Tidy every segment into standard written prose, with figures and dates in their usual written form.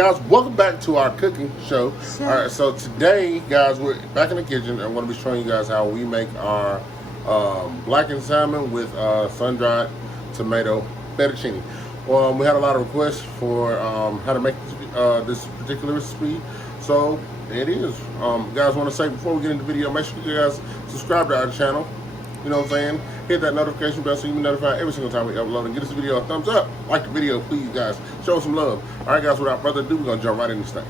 Guys, welcome back to our cooking show. All right, so today, guys, we're back in the kitchen. I'm going to be showing you guys how we make our blackened salmon with sun-dried tomato fettuccine. We had a lot of requests for how to make this particular recipe, so it is. Guys, want to say before we get into the video, make sure you guys subscribe to our channel. You know what I'm saying? Hit that notification bell so you can be notified every single time we upload, and give this video a thumbs up. Like the video, please, guys. Show some love. All right, guys, without further ado, we're going to jump right into this thing.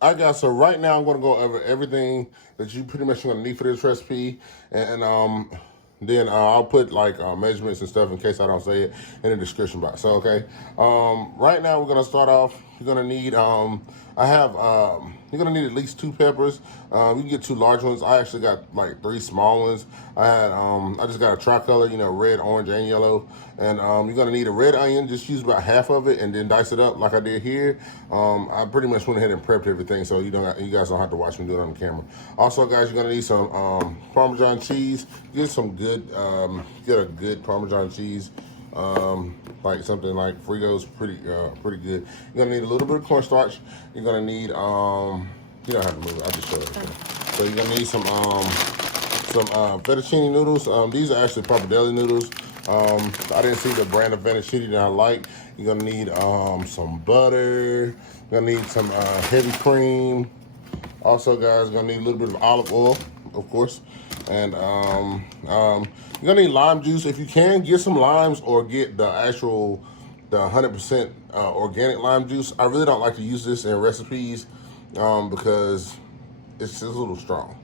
All right, guys, so right now I'm going to go over everything that you pretty much going to need for this recipe, and then I'll put like measurements and stuff in case I don't say it in the description box. So, okay, right now we're going to start off. You're going to need, you're going to need at least 2 peppers. You can get 2 large ones. I actually got like 3 small ones. I just got a tricolor, you know, red, orange, and yellow. And you're going to need a red onion. Just use about half of it and then dice it up like I did here. I pretty much went ahead and prepped everything, so you guys don't have to watch me do it on the camera. Also, guys, you're going to need some Parmesan cheese. Get some good, get a good Parmesan cheese. Like something like Fritos, pretty good. You're gonna need a little bit of cornstarch. You're gonna need, you don't have to move it, I'll just show it. Okay. So you're gonna need some fettuccine noodles. These are actually pappardelle noodles. I didn't see the brand of fettuccine that I like. You're gonna need some butter. You're gonna need some heavy cream. Also, guys, you're gonna need a little bit of olive oil, of course. And you're gonna need lime juice. If you can, get some limes or get the 100% organic lime juice. I really don't like to use this in recipes because it's just a little strong.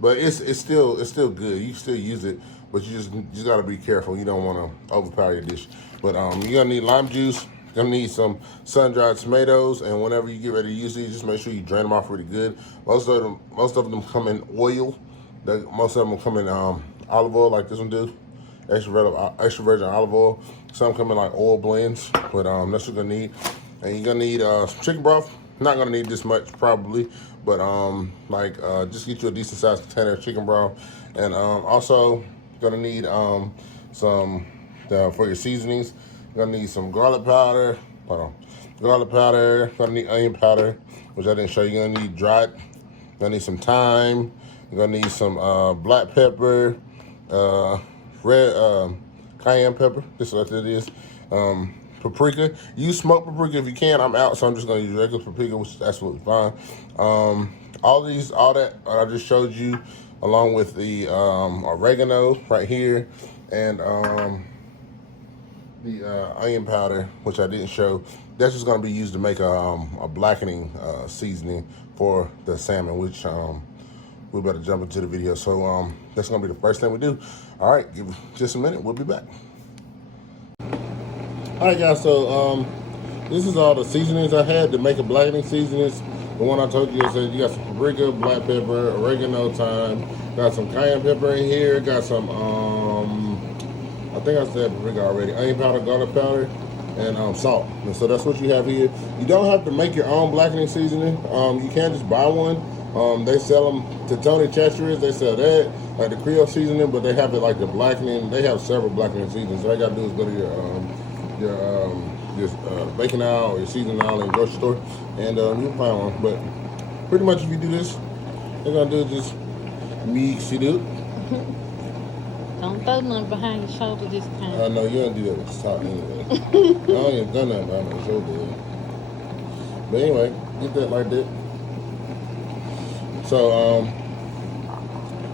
But it's still good. You can still use it, but you just gotta be careful. You don't want to overpower your dish. But you're gonna need lime juice. You're gonna need some sun-dried tomatoes, and whenever you get ready to use these, just make sure you drain them off really good. Most of them come in oil. Most of them will come in olive oil, like this one do, extra virgin olive oil. Some come in like oil blends, but that's what you're gonna need. And you're gonna need some chicken broth. Not gonna need this much probably, but just get you a decent sized container of chicken broth. And also gonna need some for your seasonings. You're gonna need some garlic powder. Garlic powder. Gonna need onion powder, which I didn't show you. You're gonna need dried. You're gonna need some thyme. You're gonna need some black pepper, red cayenne pepper. This is what it is. Paprika. Use smoked paprika if you can. I'm out, so I'm just gonna use regular paprika, which is absolutely fine. All that I just showed you, along with the oregano right here, and the onion powder, which I didn't show. That's just gonna be used to make a blackening seasoning for the salmon, which we better jump into the video. So that's gonna be the first thing we do. All right, give just a minute, we'll be back. All right, guys, so this is all the seasonings I had to make a blackening seasonings. The one I told you is that you got some paprika, black pepper, oregano, thyme, got some cayenne pepper in here, got some, I think I said paprika already, onion powder, garlic powder, and salt. And so that's what you have here. You don't have to make your own blackening seasoning. You can just buy one. They sell them to Tony Chachere's. They sell that, like the Creole seasoning, but they have it like the blackening. They have several blackening seasonings. So all you gotta do is go to your baking aisle or your seasoning aisle in the grocery store, and you'll find one. But pretty much, if you do this, they're gonna do is just mix it up. Don't throw nothing behind your shoulder this time. No, you don't do that with the top anyway. I don't even done nothing behind my shoulder. But anyway, get that like that. So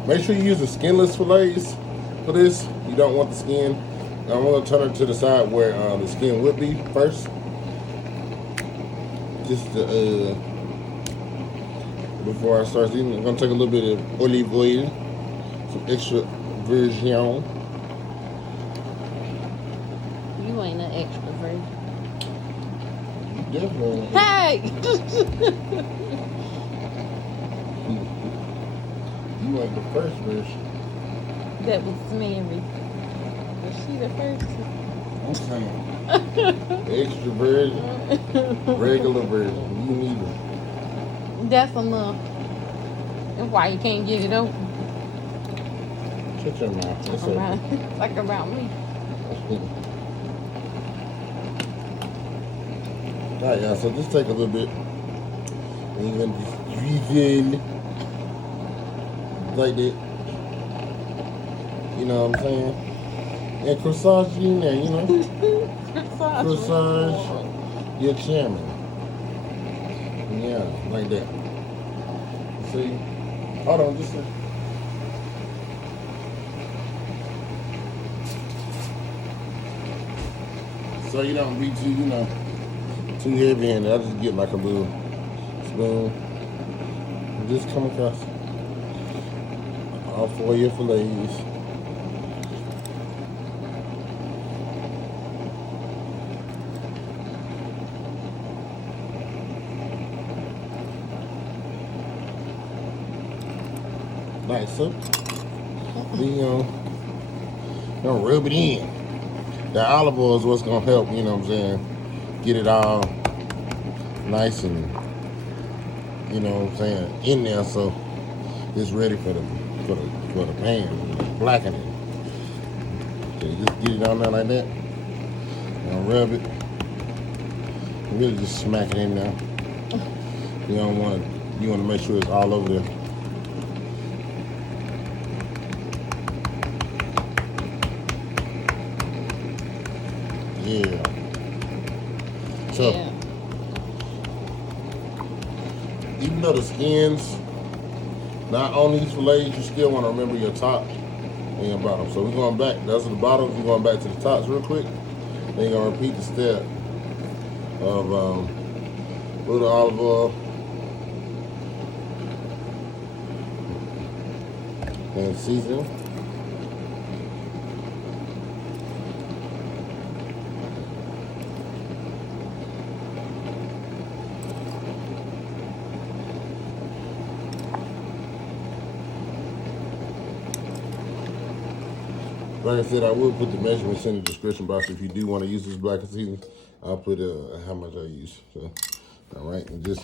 make sure you use the skinless fillets for this. You don't want the skin. I'm gonna turn it to the side where the skin would be first. Just before I start eating, I'm gonna take a little bit of olive oil, some extra virgin. You ain't an extra virgin. Definitely. Hey! You ain't the first version. That was Mary. Was she the first? I'm saying extra virgin, regular virgin. You need it. That's enough. That's why you can't get it open. Shut your mouth. Like around me. Alright, y'all, so just take a little bit. And you're gonna just drizzle like that. You know what I'm saying? And corsage in there, you know? Corsage your chairman. Yeah, like that. See? Hold on, just a... So you don't be too, you know, too heavy handed. I just get like a little spoon and just come across all four of your fillets. Like so. Then you know, rub it in. The olive oil is what's gonna help, you know what I'm saying, get it all nice and, you know what I'm saying, in there, so it's ready for the pan, blacken it. So you just get it on there like that, and rub it. And really just smack it in there. You want to make sure it's all over there. Yeah. So, Yeah. even though the skin's not on these fillets, you still want to remember your top and your bottom. So we're going back. Those are the bottoms. We're going back to the tops real quick. Then you're going to repeat the step of little olive oil and seasoning. Like I said, I will put the measurements in the description box if you do want to use this blackened seasoning. I'll put how much I use. So, all right, and just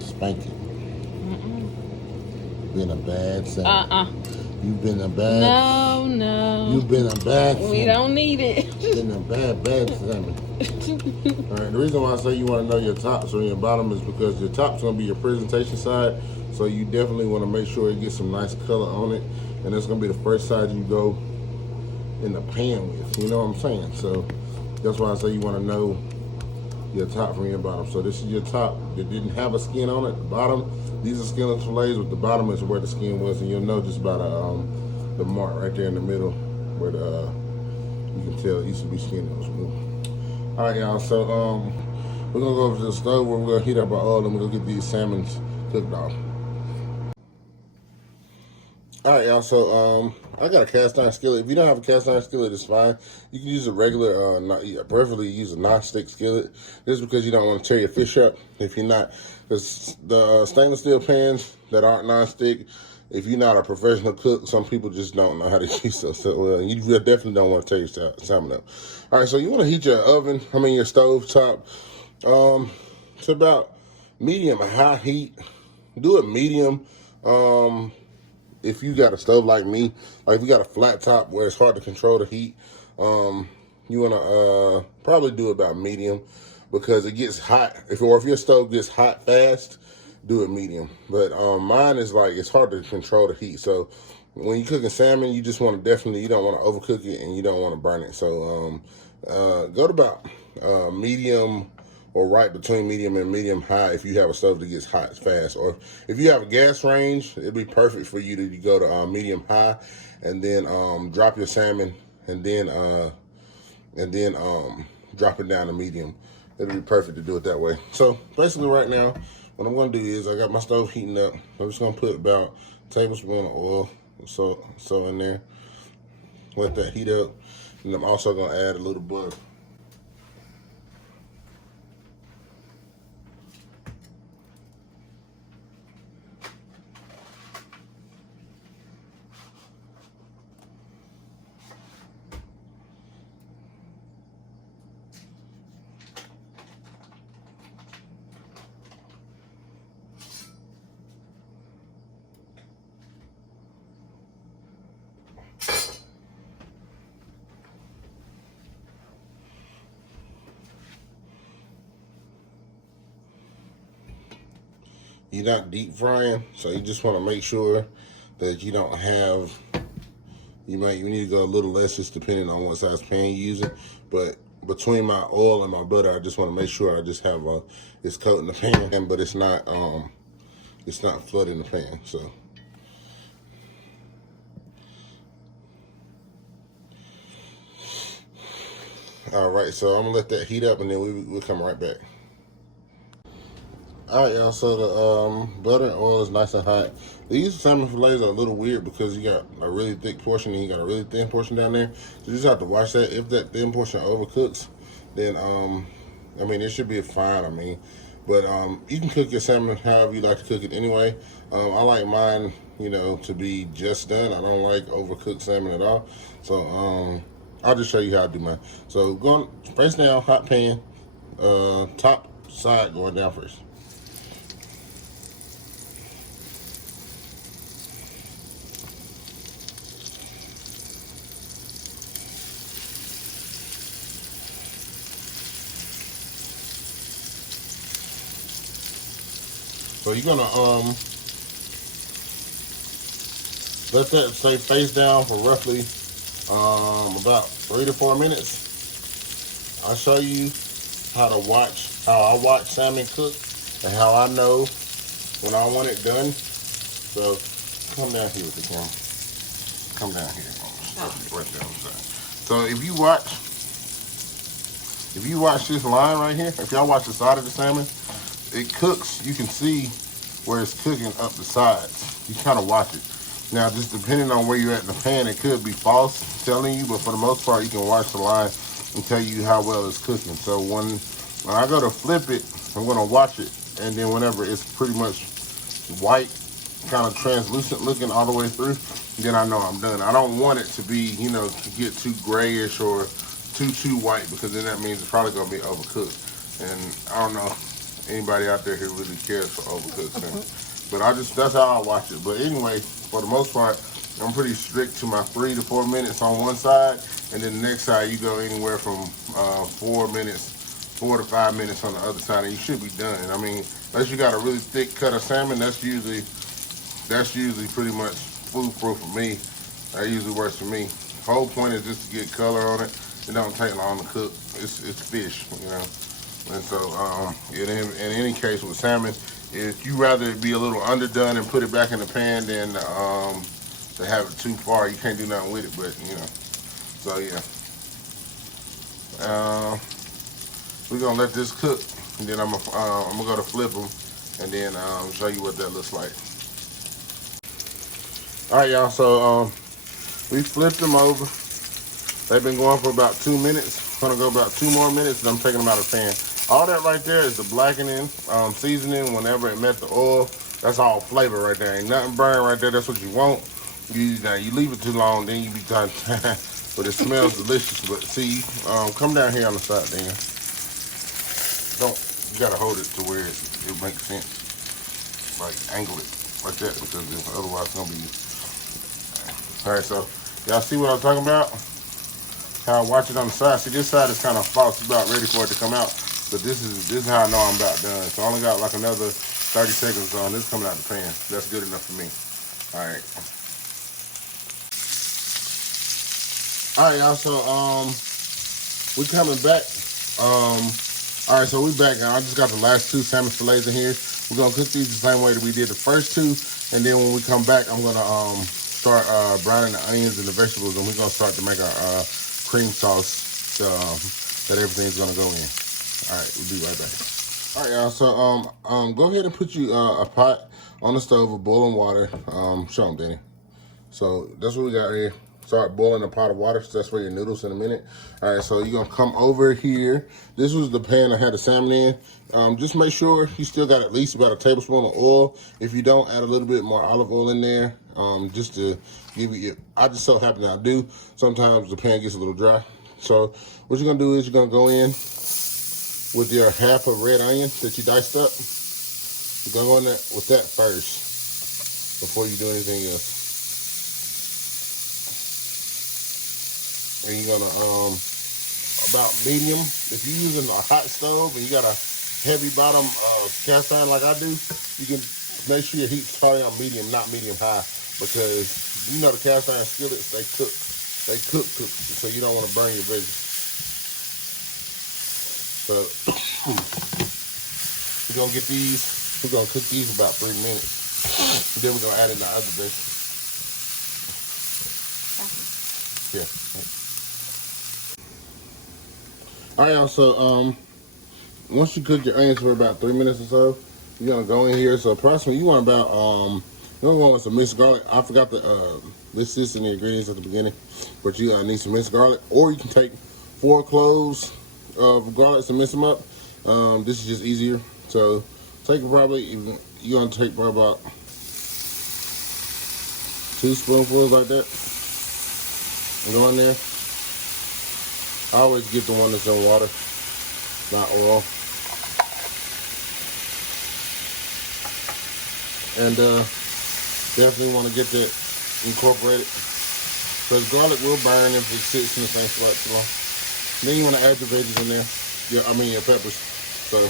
spank it. Been a bad salmon. You've been a bad. No. You've been a bad salmon. We don't need it. Been a bad salmon. All right. The reason why I say you want to know your tops or your bottom is because your top's gonna be your presentation side. So you definitely want to make sure it gets some nice color on it, and it's gonna be the first side you go in the pan with. You know what I'm saying? So that's why I say you want to know your top from your bottom. So this is your top that didn't have a skin on it. The bottom, these are skinless fillets. With the bottom is where the skin was, and you'll know just by the mark right there in the middle where you can tell it used to be skinless. All right, y'all. So we're gonna go over to the stove where we're gonna heat up our oil and we're gonna get these salmons cooked off. All right, y'all. So I got a cast iron skillet. If you don't have a cast iron skillet, it's fine. You can use a regular, preferably use a non-stick skillet. This is because you don't want to tear your fish up. If you're not, because the stainless steel pans that aren't non-stick, if you're not a professional cook, some people just don't know how to use those. So you definitely don't want to tear your salmon up. All right, so you want to heat your your stove top to about medium high heat. Do it medium. If you got a stove like me, like if you got a flat top where it's hard to control the heat, you want to probably do about medium because it gets hot. If your stove gets hot fast, do it medium. But mine is like it's hard to control the heat. So when you're cooking salmon, you just want to you don't want to overcook it and you don't want to burn it. So go to about medium or right between medium and medium high if you have a stove that gets hot fast. Or if you have a gas range, it'd be perfect for you to go to medium high and then drop your salmon and then drop it down to medium. It'll be perfect to do it that way. So basically right now, what I'm gonna do is I got my stove heating up. I'm just gonna put about a tablespoon of oil so in there. Let that heat up. And I'm also gonna add a little butter. you're not deep frying, so you just want to make sure that you don't have. You need to go a little less, just depending on what size pan you're using. But between my oil and my butter, I just want to make sure I just have it's coating the pan, but it's not flooding the pan. So. All right, so I'm gonna let that heat up, and then we'll come right back. All right, y'all. So the butter and oil is nice and hot. These salmon fillets are a little weird because you got a really thick portion and you got a really thin portion down there. So you just have to watch that. If that thin portion overcooks, then I mean, it should be fine. I mean, but you can cook your salmon however you like to cook it anyway. I like mine, to be just done. I don't like overcooked salmon at all. So I'll just show you how I do mine. So going face down, hot pan, top side going down first. So you're gonna let that stay face down for roughly about 3 to 4 minutes. I'll show you how I watch salmon cook and how I know when I want it done. So come down here with the camera. Come down here. Right there on the side. So if you watch this line right here, if y'all watch the side of the salmon, it cooks. You can see where it's cooking up the sides. You kind of watch it. Now, just depending on where you're at in the pan, it could be false telling you, but for the most part, you can watch the line and tell you how well it's cooking. So when I go to flip it, I'm gonna watch it, and then whenever it's pretty much white, kind of translucent looking all the way through, then I know I'm done. I don't want it to be, get too grayish or too white, because then that means it's probably gonna be overcooked. And I don't know anybody out there who really cares for overcooked salmon. But that's how I watch it. But anyway, for the most part, I'm pretty strict to my 3 to 4 minutes on one side, and then the next side you go anywhere from 4 to 5 minutes on the other side, and you should be done. I mean, unless you got a really thick cut of salmon, that's usually pretty much foolproof for me. That usually works for me. The whole point is just to get color on it. It don't take long to cook. It's fish, And so, in any case with salmon, if you rather it be a little underdone and put it back in the pan than to have it too far, you can't do nothing with it. But so yeah, we're gonna let this cook, and then I'm gonna go to flip them, and then show you what that looks like. All right, y'all. So we flipped them over. They've been going for about 2 minutes. Gonna go about 2 more minutes, and I'm taking them out of the pan. All that right there is the blackening seasoning. Whenever it met the oil, that's all flavor right there. Ain't nothing burn right there. That's what you want. You leave it too long, then you be done. But it smells delicious. But see, come down here on the side, then. You gotta hold it to where it makes sense. Like angle it like that, because otherwise it's gonna be. All right, so y'all see what I'm talking about? How I watch it on the side. See, this side is kind of false. It's about ready for it to come out. But this is how I know I'm about done. So I only got like another 30 seconds on. This coming out the pan. That's good enough for me. All right. All right, y'all. So we coming back. All right, so we back now. I just got the last 2 salmon fillets in here. We're gonna cook these the same way that we did the first 2, and then when we come back, I'm gonna start browning the onions and the vegetables, and we're gonna start to make our cream sauce that everything's gonna go in. All right, we'll be right back. All right, y'all. So go ahead and put you a pot on the stove with boiling water. Show them, Danny. So that's what we got here. Start boiling a pot of water. So that's for your noodles in a minute. All right, so you're gonna come over here. This was the pan I had the salmon in. Just make sure you still got at least about a tablespoon of oil. If you don't, add a little bit more olive oil in there, just to give you. I just so happen I do. Sometimes the pan gets a little dry. So what you're gonna do is you're gonna go in with your half a red onion that you diced up. You're gonna go in there with that first before you do anything else. And you're gonna about medium. If you're using a hot stove and you got a heavy bottom cast iron like I do, you can make sure your heat's probably on medium, not medium high, because you know the cast iron skillets, they cook, so you don't want to burn your veggies. So we're gonna get these. We're gonna cook these for about 3 minutes. And then we're gonna add in the other veggies. Yeah. All right, y'all. So once you cook your onions for about 3 minutes or so, you're gonna go in here. So approximately, you want about you want some minced garlic. I forgot to list this in the ingredients at the beginning, but you need some minced garlic, or you can take 4 cloves of garlic and mince them up. This is just easier. So take probably you're gonna take probably about 2 spoonfuls like that. And go in there. I always get the one that's in water, not oil. And definitely want to get that incorporated, because garlic will burn if it sits in the same spot too long. Then you want to add your veggies in there. Your peppers. So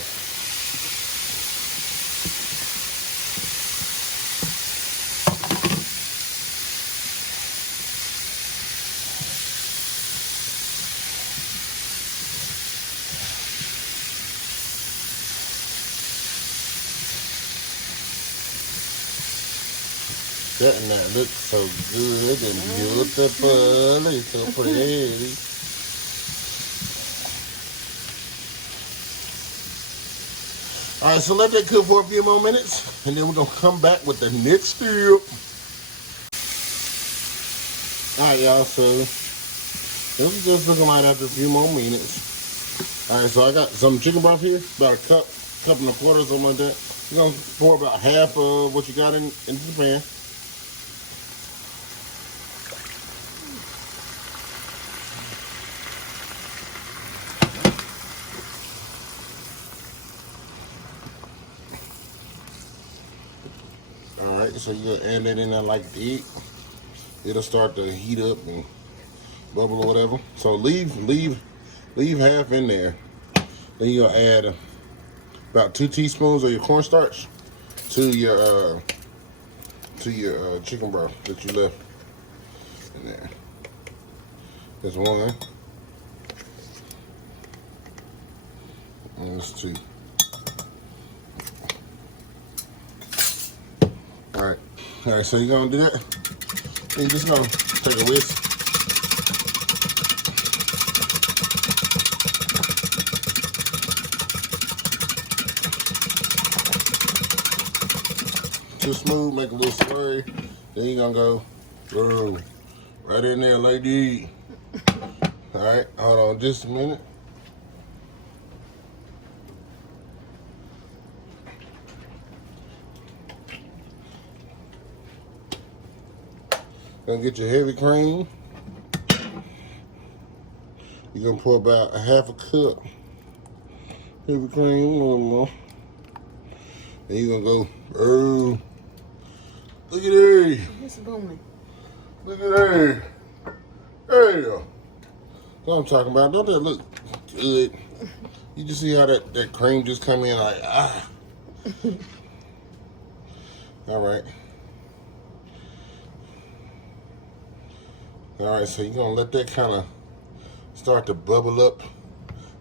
that looks so good and beautiful. It's so pretty. All right, so let that cook for a few more minutes, and then we're gonna come back with the next step. All right, y'all. So this is just looking like after a few more minutes. All right, so I got some chicken broth here, about a cup and a quarter, something like that. You're gonna pour about half of what you got into the pan. Alright, so you're gonna add that in there like that. It'll start to heat up and bubble or whatever. So leave half in there. Then you're gonna add about 2 teaspoons of your cornstarch to your chicken broth that you left in there. That's 1. And that's 2. Alright, so you're gonna do that. And you're just gonna take a whisk. Too smooth, make a little slurry. Then you're gonna go, boom, right in there, lady. Alright, hold on just a minute. Gonna get your heavy cream. You're gonna pour about a half a cup heavy cream, a little more. And you're gonna go, oh, look at that. It's booming. Look at that. There you go. That's what I'm talking about. Don't that look good? You just see how that cream just come in like, ah. All right. All right, so you're gonna let that kind of start to bubble up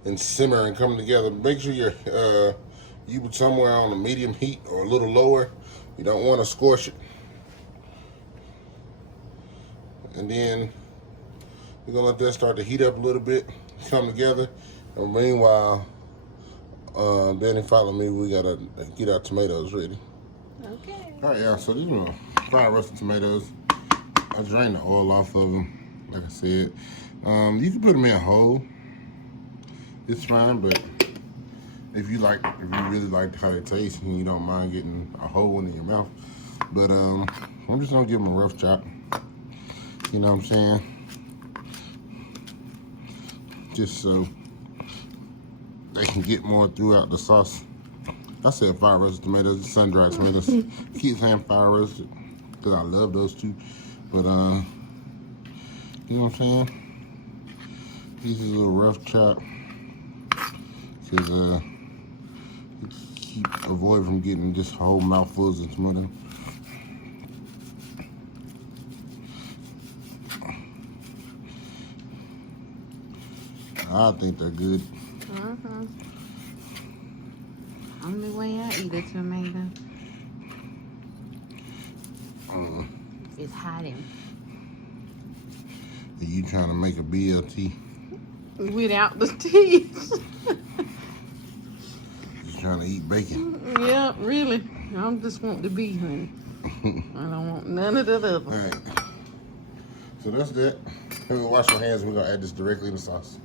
and simmer and come together. Make sure you somewhere on a medium heat or a little lower. You don't want to scorch it. And then we're gonna let that start to heat up a little bit, come together. And meanwhile, Danny, follow me. We gotta get our tomatoes ready. Okay. All right, y'all. So these are fried roasted tomatoes. I drained the oil off of them, like I said. You can put them in whole. It's fine, but if you really like how they taste and you don't mind getting a whole one in your mouth. But I'm just gonna give them a rough chop. You know what I'm saying? Just so they can get more throughout the sauce. I said fire roasted tomatoes, sun-dried tomatoes. Keep saying fire roasted because I love those too. But you know what I'm saying? This is a little rough chop because avoid from getting just whole mouthfuls of tomato. I think they're good. Only way I eat a tomato is hiding. Are you trying to make a BLT? Without the teeth. Just trying to eat bacon. Yeah, really. I just want the beef, honey. I don't want none of the other. All right. So that's that. We're gonna wash our hands and we're gonna add this directly in the sauce.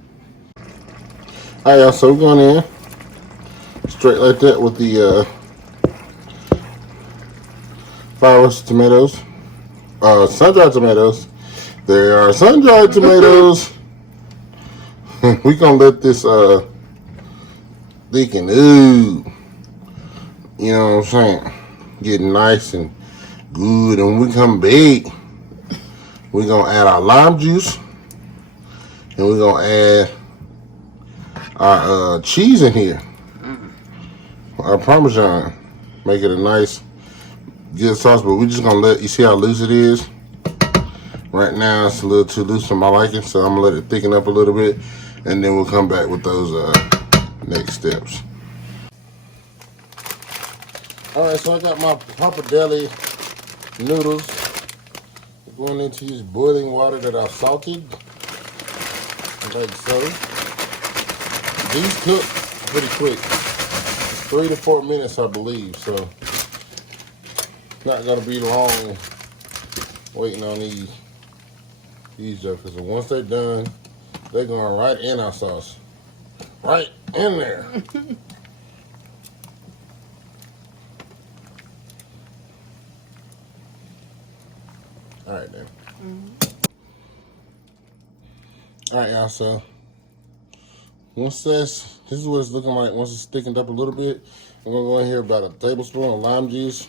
All right, y'all. So we're going in straight like that with the flowers, tomatoes, sun-dried tomatoes. There are sun-dried tomatoes. We gonna let this thicken. Ooh, you know what I'm saying? Get nice and good. And when we come big, we're gonna add our lime juice, and we're gonna add our cheese in here, our Parmesan. Make it a nice, good sauce. But we're just gonna let you see how loose it is. Right now, it's a little too loose for my liking, so I'm gonna let it thicken up a little bit, and then we'll come back with those next steps. All right, so I got my pappardelle noodles going into this boiling water that I've salted, like so. These cook pretty quick, 3 to 4 minutes, I believe. So not gonna be long waiting on these jokers. And once they're done, they're going right in our sauce, right in there. All right, then. All right, y'all. So once this is what it's looking like. Once it's thickened up a little bit, I'm gonna go in here about a tablespoon of lime juice.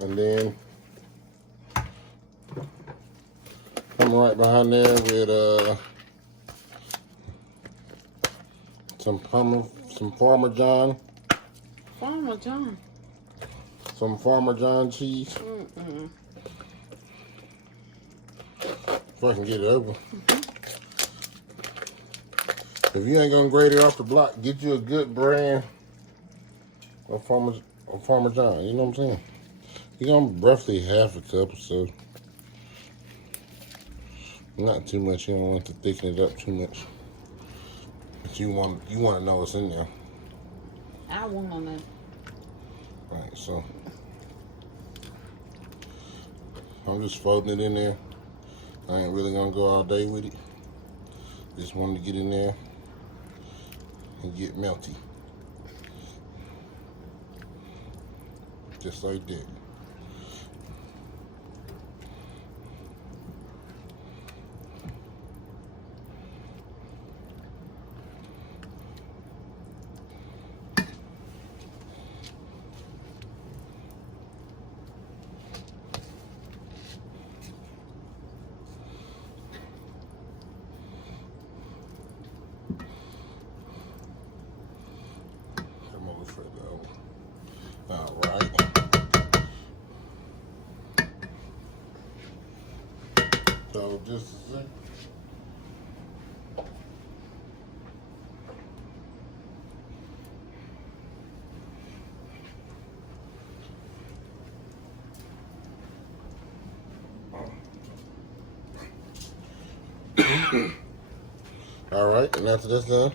And then come right behind there with some Parmesan. Parmesan. Some Parmesan cheese. If I can get it open. If you ain't gonna grate it off the block, get you a good brand of Parmesan. You know what I'm saying? You're gonna roughly half a cup or so. Not too much. You don't want to thicken it up too much. But you want to know what's in there. I want to know. All right, so I'm just folding it in there. I ain't really gonna go all day with it. Just wanted to get in there and get melty. Just like that. All right. So just a sec. All right, and after that's done,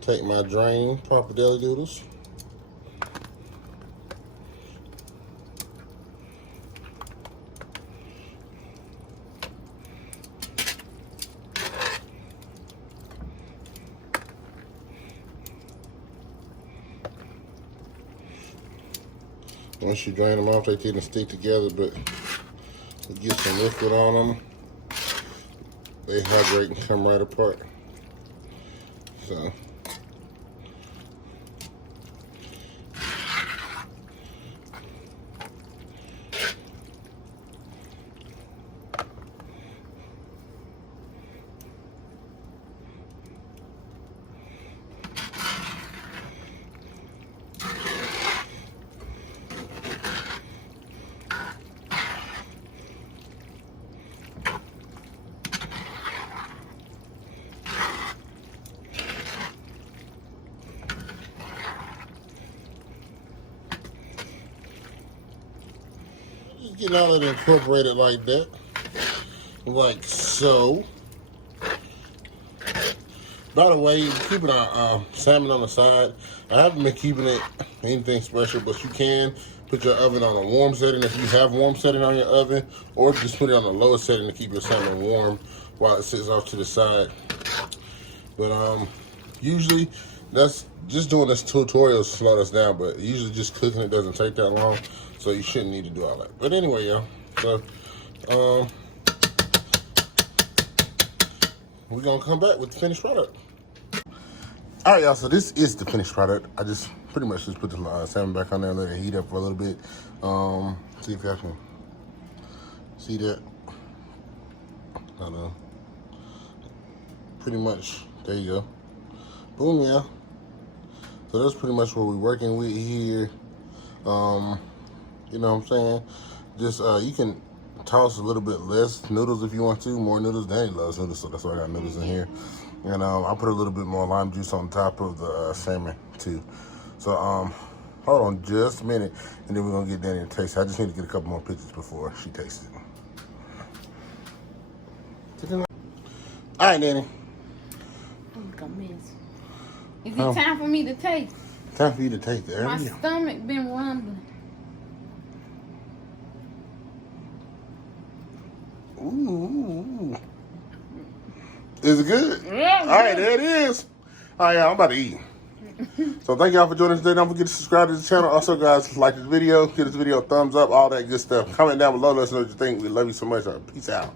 take my drained pappardelle noodles. Once you drain them off, they tend to stick together, but you get some liquid on them, they hydrate and come right apart. So Get all of it incorporated like that. Like so. By the way, keeping our salmon on the side. I haven't been keeping it anything special, but you can put your oven on a warm setting if you have warm setting on your oven, or just put it on the lowest setting to keep your salmon warm while it sits off to the side. But usually that's just doing this tutorial to slow us down, but usually just cooking it doesn't take that long, so you shouldn't need to do all that. But anyway, y'all, so we're gonna come back with the finished product. All right, y'all, so this is the finished product. I just pretty much just put the salmon back on there and let it heat up for a little bit. See if y'all can see that. I don't know. Pretty much, there you go. Boom, yeah. So that's pretty much what we're working with here. You know what I'm saying? Just, you can toss a little bit less noodles if you want to. More noodles. Danny loves noodles, so that's why I got noodles in here. And I'll put a little bit more lime juice on top of the salmon too. So hold on just a minute, and then we're gonna get Danny to taste it. I just need to get a couple more pictures before she tastes it. All right, Danny. Look a mess. Is it time for me to taste? Time for you to taste it. My stomach been rumbling. Ooh. Is it good? Yeah. All right, there it is. All right, yeah, I'm about to eat. So thank y'all for joining us today. Don't forget to subscribe to the channel. Also, guys, like this video, give this video a thumbs up, all that good stuff. Comment down below. Let us know what you think. We love you so much. Peace out.